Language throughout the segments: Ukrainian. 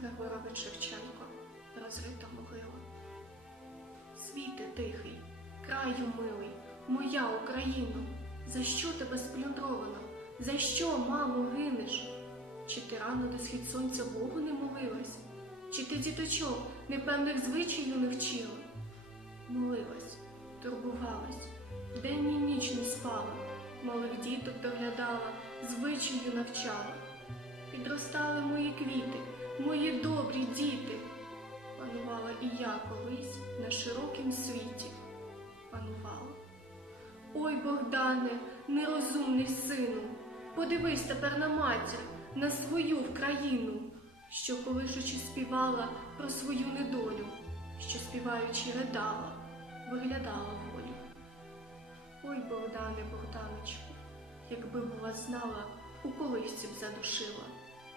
Григорович Шевченко, розрита могила. Світи тихий, краю милий, моя Україно, за що тебе сплюндровано? За що, мамо, гинеш? Чи ти рано до схід сонця Богу не молилась? Чи ти діточок непевних звичаїв не вчила? Молилась, турбувалась, день і ніч не спала, малих діток доглядала, звичаю навчала. Підростали мої квіти, мої добрі діти. Панувала і я колись на широкім світі. Панувала. Ой, Богдане, нерозумний сину, подивись тепер на матір, на свою вкраїну, що колишучи співала про свою недолю, що співаючи ридала, виглядала волю. Ой, Богдане, Богданочку, якби була знала, у колисці б задушила,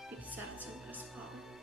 під серцем приспала.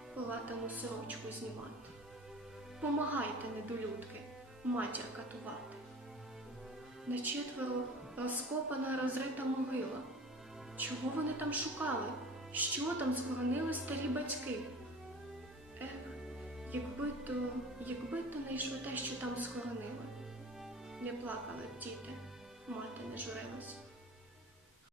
полатану сорочку знімати. Помагайте, недолюдки, матір катувати. На четверо розкопана розрита могила. Чого вони там шукали? Що там схоронили старі батьки? Ех, якби то, якби то не те, що там схоронили. Не плакали діти, мати не журилась.